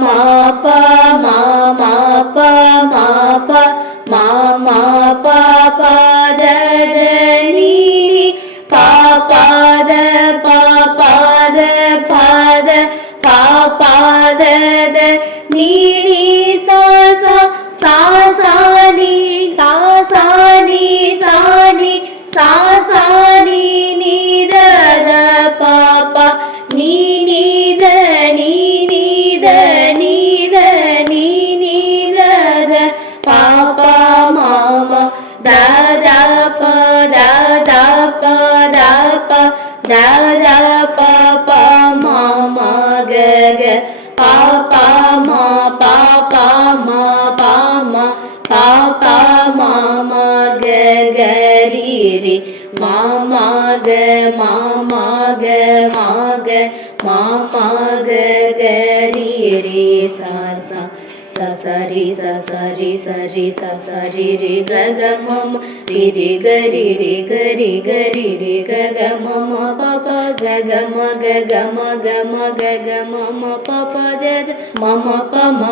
மா பா மா மா பா மா பா மா மா பா பா த ద ద ప ప మ మ గ గ ప ప మ ప ప మ ప మ ప ప మ మ గ గ రి రి మ మ గ మ మ గ మ గ మ మ సరి సరి సరి సరి రి స స రి రి స రి రి గ గ రి రి గ రి రి గ రి గ రి రి గ గ మమ ప ప గ గ మ గ గ మ గ మ గ గ మ ప ప ద ద. మ ప మ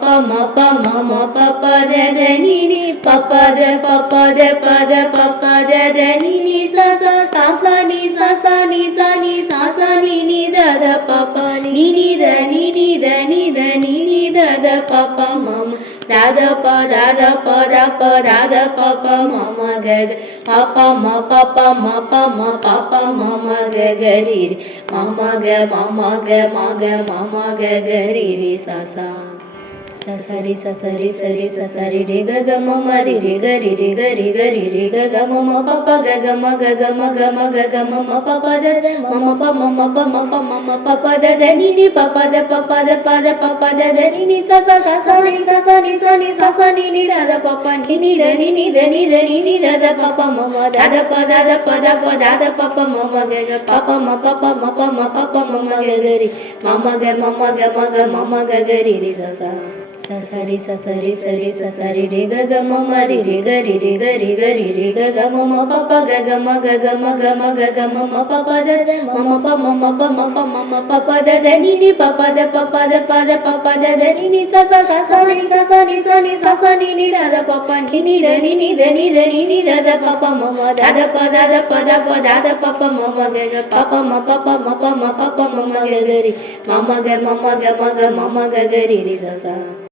ప మ ప మ. ప ప ద ద ని ని. ప ప ద ప ప ద ప ద ప ప ద ద ని ని. స స స స ని స స ని స ని స స ని ని. ದ ಪಾಪ ನಿನಿದ ನಿನಿದ ನಿದ ನಿನಿದ ದ ಪಾಪ ಮಮ ದಾದ ಪ ದಾದ ಪ ದ ಪ ದಾದ ಪಾಪ ಮಮ ಗಗ ಪಾಪ ಮ ಪಾಪ ಮ ಪ ಮ ಪಾಪ ಮಮ ಗಗರಿ ಮಮ ಗ ಮಮ ಗ ಮಗ ಮಮ ಗಗರಿ ರಿ ಸ ప మ ప ప మ ప మ ప ప మ మ గ గ రి రి మ మ గ మ మ గ మ గ మ మ గ గ రి రి సా సా ససరి ససరి సరి ససరి రి గ గ మ మ రి రి గ రి రి గ రి గ రి రి గ గ మ మ ప ప గ గ మ గ గ మ గ మ గ గ మ మ ప ప ద ద మ మ ప మ మ ప మ ప మ మ ప ప ద ద ని ని ప ప ద ప ప ద ప ద ప ప ద ద ని ని స స స స ని స స ని స ని స స ని ని ద ద ప ప ని ని ద ని ని ద ని ద ని ని ద ద ప ప మ మ ద ద ప ద ద ప ద ప ద ద ప ప మ మ గ గ ప ప మ ప ప మ ప మ ప ప మ మ గ గ రి మ మ గ మ మ గ మ గ మ మ గ గ రి రి స స ససరి ససరి సరి ససరి రి గ గ మ మ రి రి గ రి రి గ రి గ రి రి గ గ మ మ ప ప గ గ మ గ గ మ గ మ గ గ మ మ ప ప ద మ మ ప మ మ ప మ ప మ మ ప ప ద ద ని ని ప ప ద ప ప ద ప ద ప ప ద ద ని ని స స స స ని స స ని స ని స స ని ని ద ద ప ప ని ని ద ని ని ద ని ద ని ని ద ద ప ప మ మ ద ద ప ద ద ప ద ప ద ద ప ప మ మ గ గ ప ప మ ప ప మ ప మ ప ప మ మ గ గ రి మ మ గ మ మ గ మ గ మ మ గ గ రి రి స స